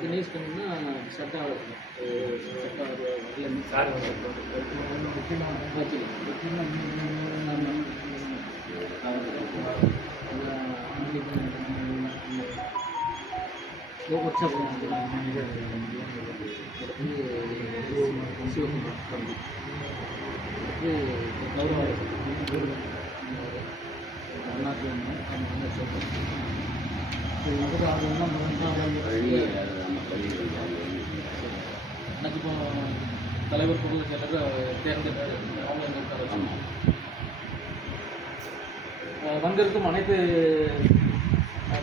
தினேஷ் கண்ணா சட்ட எனக்கு இப்போ தலைவர் பொருள் செயலர் தேர்ந்தெடுத்து வந்திருக்கும் அனைத்து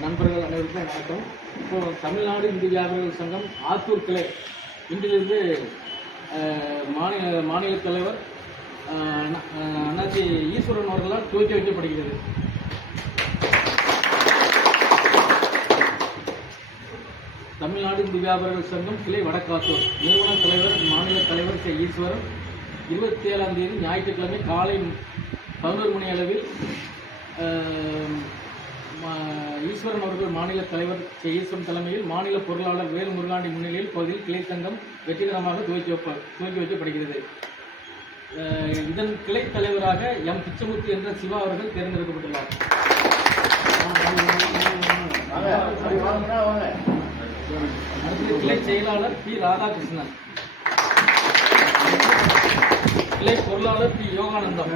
நண்பர்கள் அனைவருக்கும் வணக்கம். இப்போ தமிழ்நாடு இந்து வியாபாரிகள் சங்கம் ஆத்தூர் கிளை இன்றிலிருந்து மாநில தலைவர் அண்ணாச்சி ஈஸ்வரன் அவர்களால் துவக்கி வைக்கப்படுகிறது. தமிழ்நாடு இந்து வியாபாரிகள் சங்கம் கிளை வடக்காத்தூர் நிறுவன தலைவர் மாநில தலைவர் கே ஈஸ்வரன் 27ஆம் தேதி ஞாயிற்றுக்கிழமை காலை 11 மணி அளவில் ஈஸ்வரன் அவர்கள் மாநில தலைவர் கே ஈஸ்வரன் தலைமையில் மாநில பொருளாளர் வேலு முருகாண்டி முன்னிலையில் பகுதியில் கிளை சங்கம் வெற்றிகரமாக துவக்கி வைக்கப்படுகிறது. இதன் கிளை தலைவராக எம் பிச்சமூர்த்தி என்ற சிவா அவர்கள் தேர்ந்தெடுக்கப்பட்டுள்ளார். அடுத்து கிளை செயலாளர் பி ராதாகிருஷ்ணன், கிளை பொருளாளர் பி யோகானந்தம்,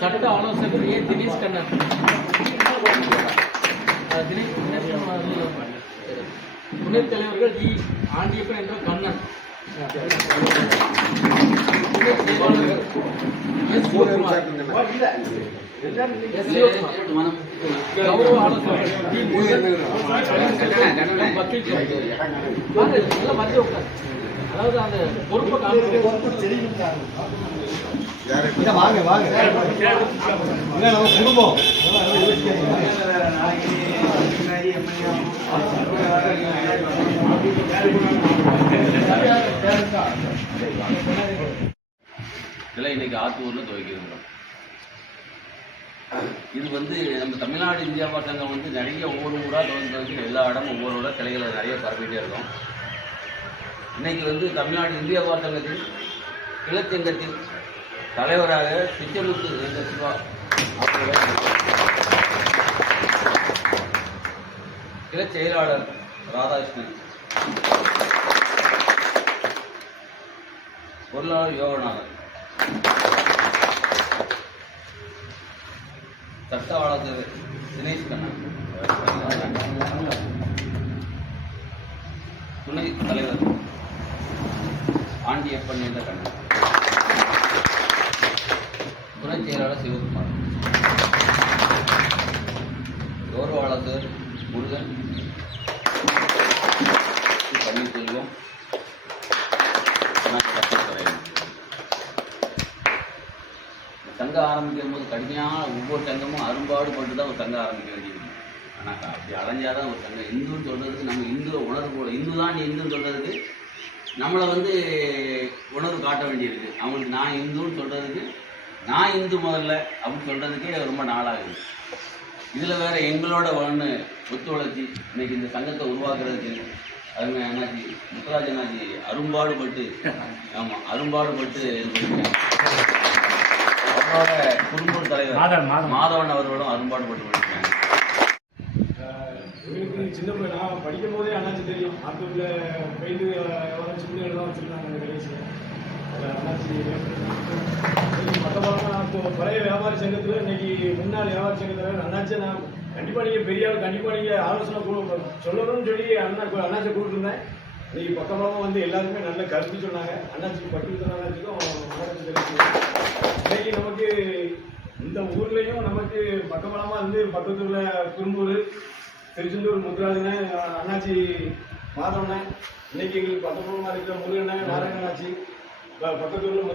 சட்ட ஆலோசகர் ஏ தினேஷ் கண்ணன், துணைத் தலைவர்கள் இ ஆண்டியப்பன் என்ற கண்ணன், கௌரவ ஆலோசகர் அதாவது அந்த பொறுப்பை குடும்பம் இதெல்லாம் இன்னைக்கு ஆத்தூரில் துவைக்கிறோம். இது வந்து நம்ம தமிழ்நாடு இந்தியா சங்கம் வந்து நிறைய ஒவ்வொரு ஊராக துவக்கி எல்லா இடமும் ஒவ்வொரு ஊராக கிளைகளை நிறைய பரப்பிட்டே இருக்கோம். இன்னைக்கு வந்து தமிழ்நாடு இந்தியா சங்கத்தின் கிளச்சங்கத்தின் தலைவராக பிச்சமுத்து என்ற சிவா கிளை செயலாளர் ராதாகிருஷ்ணன், பொருளாளர் யோகநாதன், சட்ட ஆலோசகர் தினேஷ் கண்ணன், துணை தலைவர் ஆண்டியப்பன் என்ற கண்ணன், துணை செயலாளர் சிவகுமார், கௌரவ ஆலோசகர் முருகன், பன்னீர்செல்வம், சங்கம் ஆரம்பிக்கும் போது கடுமையாக ஒவ்வொரு சங்கமும் அரும்பாடுபட்டு தான் ஒரு சங்கம் ஆரம்பிக்க வேண்டியது. ஆனால் அப்படி அலைஞ்சாதான் ஒரு சங்கம் இந்துன்னு சொல்கிறதுக்கு நம்ம இந்துவை உணர்வு போல இந்து தான் நீ இந்துன்னு சொல்கிறதுக்கு நம்மளை வந்து உணர்வு காட்ட வேண்டியிருக்கு. அவங்களுக்கு நான் இந்துன்னு சொல்கிறதுக்கு நான் இந்து முதல்ல அப்படின்னு சொல்கிறதுக்கே ரொம்ப நாளாகுது. இதில் வேறு எங்களோட ஒன்று ஒத்துழைச்சி இன்னைக்கு இந்த சங்கத்தை உருவாக்குறதுக்கு அதுங்க அண்ணாச்சி முத்துராஜ் அண்ணாச்சி அரும்பாடுபட்டு அரும்பாடுபட்டு அவரோட குடும்ப தலைவர் மாதவன் அவர்களும் அரும்பாடுபட்டு பண்ணியிருக்காங்க. இவங்களுக்கு சின்ன பிள்ளை நான் படிக்கும் போதே அண்ணாச்சி தெரியும். ஆத்தூரில் பெயிண்ட் வியாபாரம் சின்ன இடம்லாம் வச்சுருந்தாங்க அந்த கடைசியில். அதில் அண்ணாச்சி மற்றபடி நான் இப்போ பழைய வியாபாரி சங்கத்தில் இன்னைக்கு முன்னாள் வியாபாரி சங்கத்தில் அண்ணாச்சியை நான் கண்டிப்பாக நீங்கள் பெரிய ஆள், கண்டிப்பாக நீங்கள் ஆலோசனை சொல்லணும்னு சொல்லி அண்ணாச்சியை கூப்பிட்டுருந்தேன். இன்னைக்கு பக்கமாக வந்து எல்லாருமே நல்ல கருத்து சொன்னாங்க. அண்ணாச்சிக்கு பட்டு அண்ணாச்சிக்கும் இன்னைக்கு நமக்கு இந்த ஊர்லேயும் நமக்கு பக்கபலமாக இருந்து பக்கத்தில் உள்ள குறும்பூர் திருச்செந்தூர் முத்துராஜனே, அண்ணாச்சி மாதவனே, இன்னைக்கு எங்களுக்கு பக்கபலமாக இருக்கிற முருகண்ணே, நாராயணாச்சி, பக்கத்தூரில்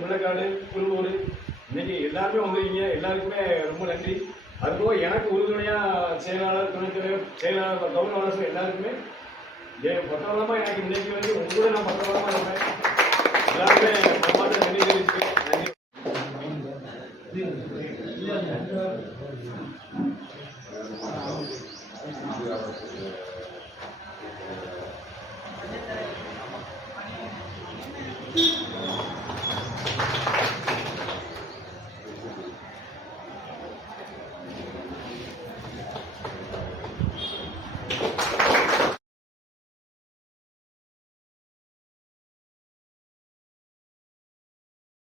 முள்ளக்காடு, புல்வூர், இன்னைக்கு எல்லாருமே வந்துருக்கீங்க. எல்லாருக்குமே ரொம்ப நன்றி. அதுபோக எனக்கு உறுதுணையாக செயலாளர், துணைத்தலைவர், செயலாளர், கௌரவ ஆலோசகர் எல்லாருக்குமே பக்கபலமாக எனக்கு இன்னைக்கு வந்து உங்களோட நான் பக்கபலமாக இருப்பேன். எல்லாருமே நம்மளால நன்றி தெரிவிச்சுக்கிறேன். நன்றி.